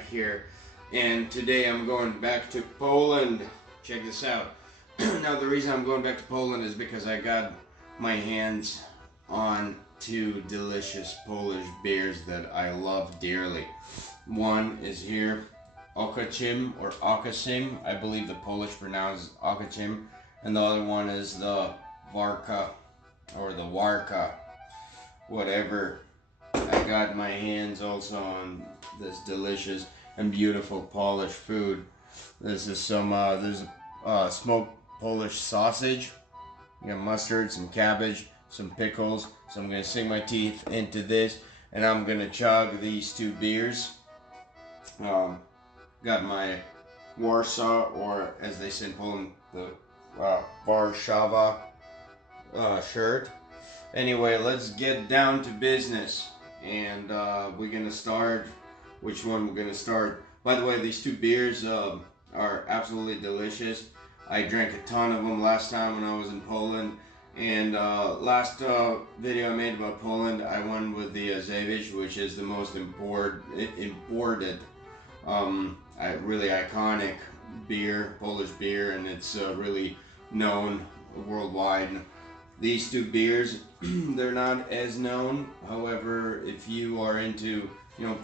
back here, and today I'm going back to Poland. Check this out. Now the reason I'm going back to Poland is because I got my hands on two delicious Polish beers that I love dearly. One is here, OKOCIM or OKOCIM. I believe the Polish pronounce OKOCIM, and the other one is the WARKA or the WARKA, whatever. I got my hands also on this delicious and beautiful Polish food. This is some there's smoked Polish sausage. You got mustard, some cabbage, some pickles. So I'm gonna sink my teeth into this, and I'm gonna chug these two beers. Got my Warsaw, or as they say in Poland, the Warszawa shirt. Anyway, let's get down to business, and we're gonna start. Which one we're gonna start? By the way, these two beers are absolutely delicious. I drank a ton of them last time when I was in Poland, and last video I made about Poland, I went with the Zawish, which is the most imported, really iconic beer, Polish beer, and it's really known worldwide. These two beers, they're not as known. However, if you are into,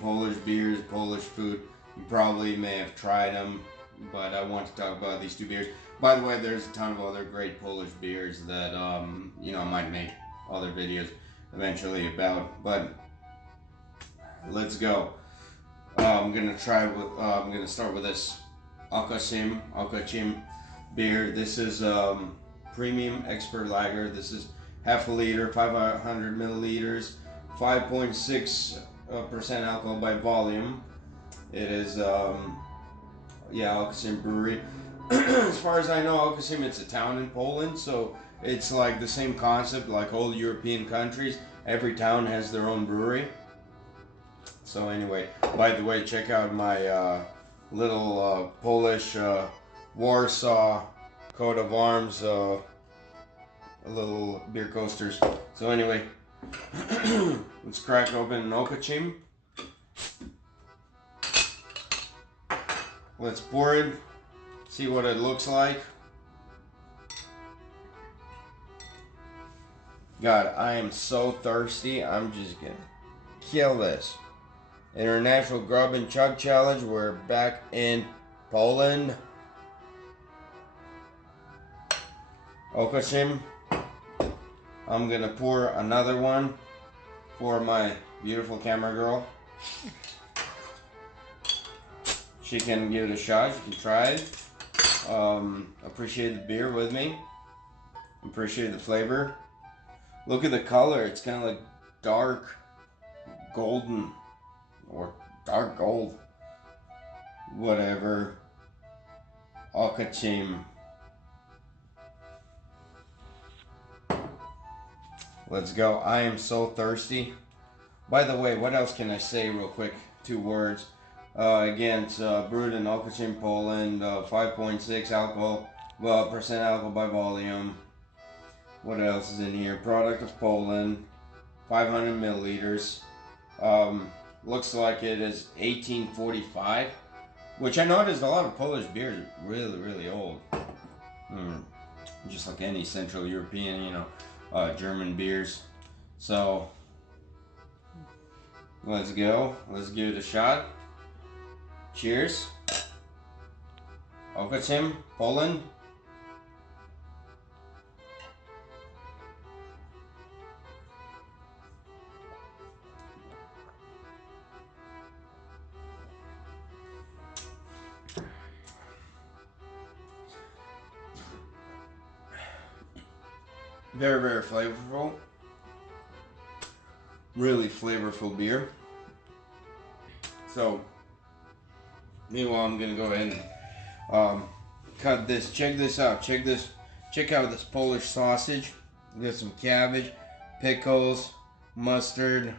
Polish beers, Polish food, you probably may have tried them. But I want to talk about these two beers. By the way, there's a ton of other great Polish beers that I might make other videos eventually about. But let's go. I'm gonna start with this OKOCIM beer. This is premium expert lager. This is half a liter, 500 milliliters, 5.6% alcohol by volume. It is OKOCIM brewery. As far as I know, OKOCIM, it's a town in Poland, so it's like the same concept like all European countries. Every town has their own brewery. So anyway, by the way, check out my little Polish Warsaw coat of arms, little beer coasters. So anyway, let's crack open an OKOCIM. Let's pour it, see what it looks like. God, I am so thirsty. I'm just gonna kill this. International Grub and Chug Challenge. We're back in Poland. OKOCIM. I'm gonna pour another one for my beautiful camera girl. She can give it a shot. She can try it. Appreciate the beer with me. Appreciate the flavor. Look at the color. It's kind of like dark golden or dark gold. Whatever. OKOCIM. Let's go. I am so thirsty. By the way, what else can I say real quick? 2 words. Again, it's brewed in OKOCIM, Poland. 5.6 percent alcohol by volume. What else is in here? Product of Poland. 500 milliliters. Looks like it is 1845, which I noticed a lot of Polish beers are really, really old. Just like any Central European, German beers. So let's go. Let's give it a shot. Cheers. OKOCIM, Poland. Very, very flavorful. Really flavorful beer. So meanwhile, I'm gonna go ahead and cut this. Check this out. Check out this Polish sausage. We got some cabbage, pickles, mustard.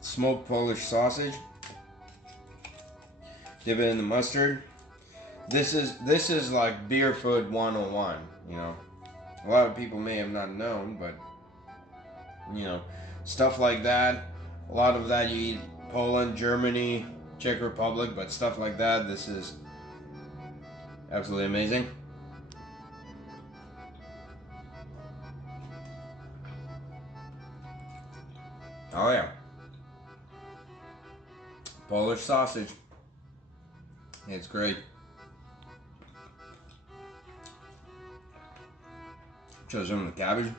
Smoked Polish sausage. Dip it in the mustard. This is like beer food 101, A lot of people may have not known, but you know, stuff like that. A lot of that you eat Poland, Germany, Czech Republic, but stuff like that, this is absolutely amazing. Oh yeah. Polish sausage. It's great. Show some of the cabbage.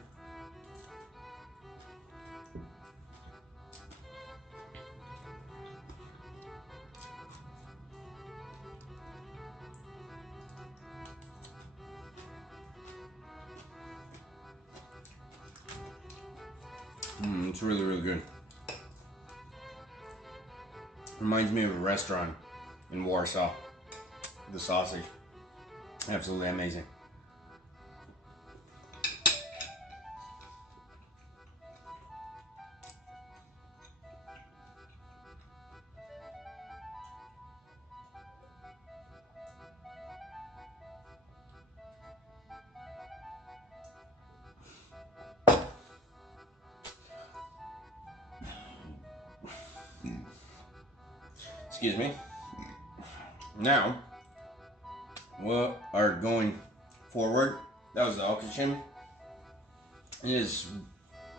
It's really, really good. Reminds me of a restaurant in Warsaw. The sausage. Absolutely amazing. Excuse me. Now, we are going forward. That was the OKOCIM. It is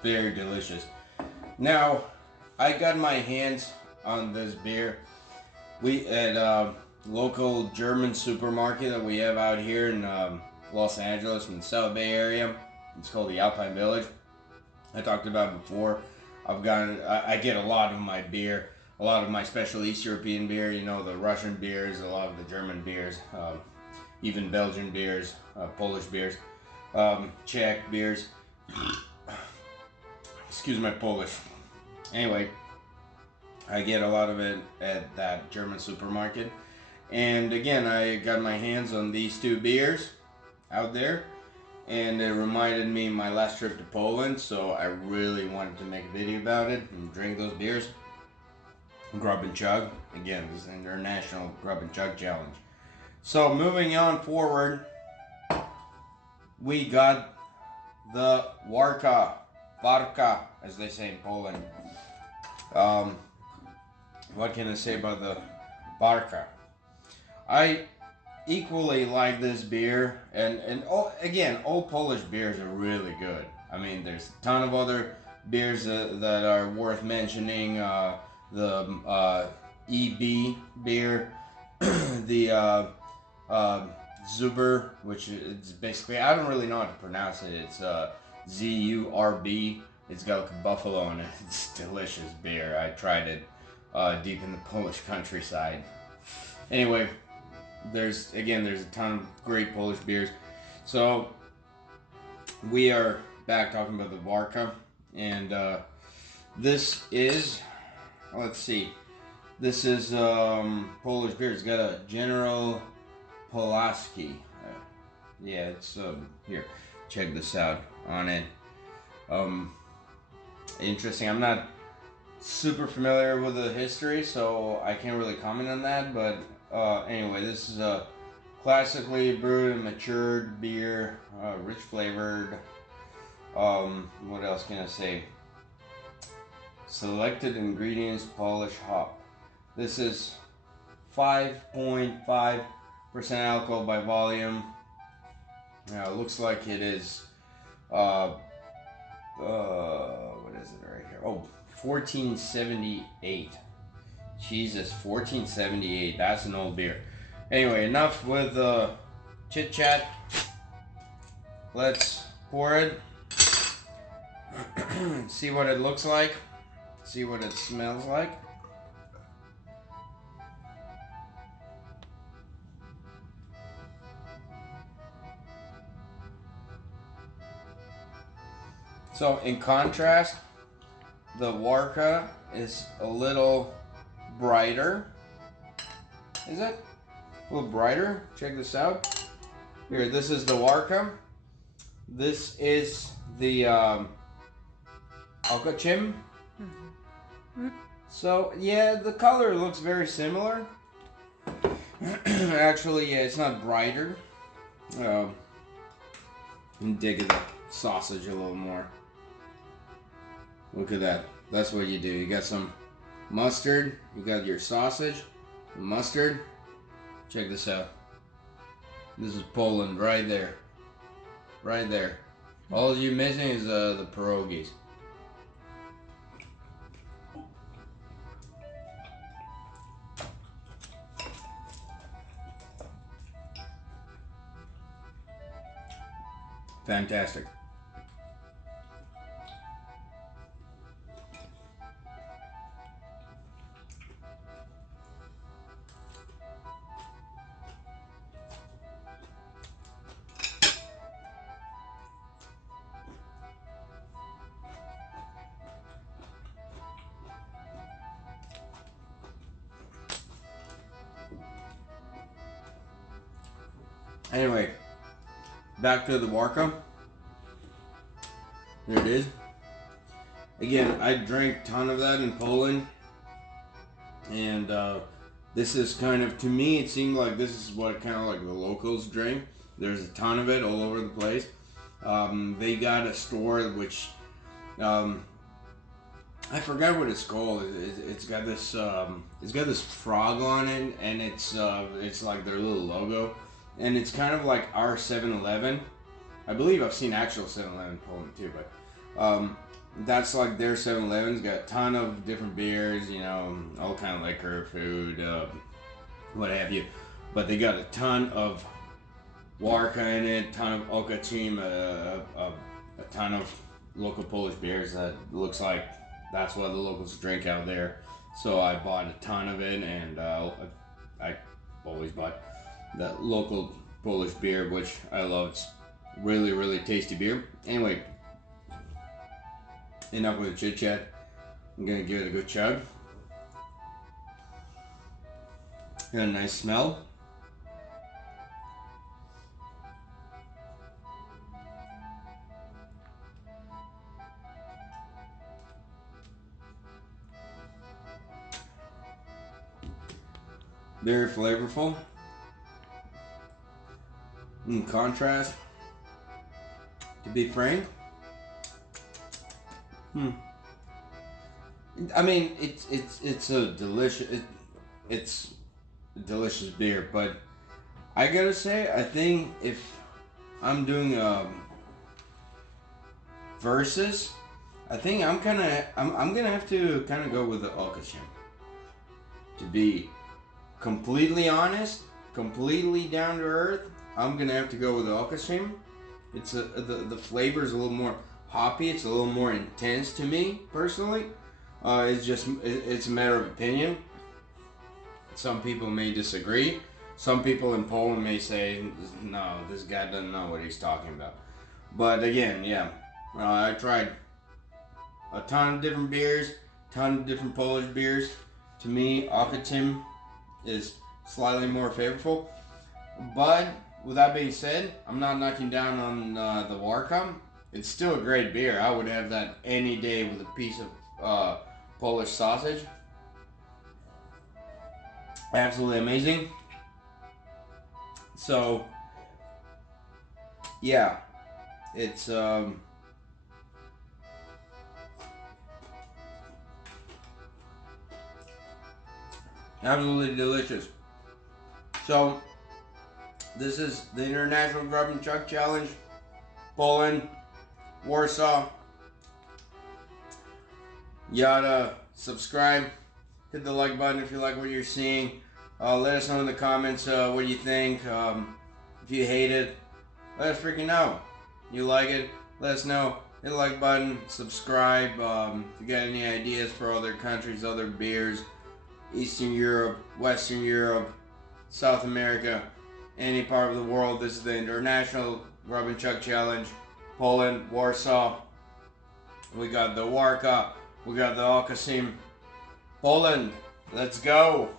very delicious. Now, I got my hands on this beer. We at a local German supermarket that we have out here in Los Angeles in the South Bay area. It's called the Alpine Village. I talked about it before. I get a lot of my beer, a lot of my special East European beer, you know, the Russian beers, a lot of the German beers, even Belgian beers, Polish beers, Czech beers. Excuse my Polish. Anyway, I get a lot of it at that German supermarket. And again, I got my hands on these two beers out there. And it reminded me of my last trip to Poland, so I really wanted to make a video about it and drink those beers. Grub and Chug. Again, this is an international Grub and Chug challenge. So moving on forward, we got the WARKA, as they say in Poland. What can I say about the WARKA? I equally like this beer, and again, all Polish beers are really good. I mean, there's a ton of other beers that are worth mentioning. The EB beer, the Zuber, which is basically, I don't really know how to pronounce it. It's ZURB. It's got like a buffalo in it. It's delicious beer. I tried it deep in the Polish countryside. Anyway, there's a ton of great Polish beers. So we are back talking about the WARKA, and this is, let's see, this is Polish beer. It's got a General Pulaski. Yeah, it's here. Check this out on it. Interesting. I'm not super familiar with the history, so I can't really comment on that. But anyway, this is a classically brewed and matured beer, rich flavored. What else can I say? Selected ingredients: Polish hop. This is 5.5% alcohol by volume. Now it looks like it is. What is it right here? Oh, 1478. Jesus, 1478. That's an old beer. Anyway, enough with chit chat. Let's pour it. See what it looks like. See what it smells like. So in contrast, the WARKA is a little brighter. Is it? A little brighter. Check this out. Here, this is the WARKA. This is the OKOCIM. So yeah, the color looks very similar. Actually, yeah, it's not brighter. Dig the sausage a little more. Look at that. That's what you do. You got some mustard. You got your sausage, mustard. Check this out. This is Poland right there. Right there. All you're missing is the pierogies. Fantastic. Anyway, back to the WARKA. There it is. Again, I drank a ton of that in Poland, and this is kind of, to me, it seemed like this is what kind of like the locals drink. There's a ton of it all over the place. They got a store which I forgot what it's called. It's got this frog on it, and it's like their little logo, and it's kind of like our 7-Eleven. I believe I've seen actual 7-Eleven in Poland too, but that's like their 7-Eleven's got a ton of different beers, you know, all kind of liquor, food, what have you. But they got a ton of WARKA in it, a ton of OKOCIM, a ton of local Polish beers that looks like that's what the locals drink out there. So I bought a ton of it, and I always bought that local Polish beer, which I love. It's really, really tasty beer. Anyway, enough with the chit chat. I'm gonna give it a good chug. Got a nice smell. Very flavorful. In contrast, to be frank, I mean, it's a delicious delicious beer, but I gotta say, I think if I'm doing versus, I think I'm gonna have to kind of go with the OKOCIM. To be completely honest, completely down to earth, I'm gonna have to go with the OKOCIM. It's the flavor is a little more hoppy. It's a little more intense to me personally. It's a matter of opinion. Some people may disagree. Some people in Poland may say, no, this guy doesn't know what he's talking about. But again, yeah, I tried a ton of different beers, ton of different Polish beers. To me, OKOCIM is slightly more favorable. But with that being said, I'm not knocking down on the WARKA. It's still a great beer. I would have that any day with a piece of Polish sausage. Absolutely amazing. So, yeah, it's absolutely delicious. So, this is the International Grub and Chug Challenge, Poland, Warsaw. You gotta subscribe, hit the like button if you like what you're seeing. Let us know in the comments what you think. If you hate it, let us freaking know. You like it, let us know. Hit the like button, subscribe. If you got any ideas for other countries, other beers, Eastern Europe, Western Europe, South America, any part of the world, this is the International Grub and Chug Challenge, Poland, Warsaw. We got the WARKA, we got the OKOCIM. Poland, let's go!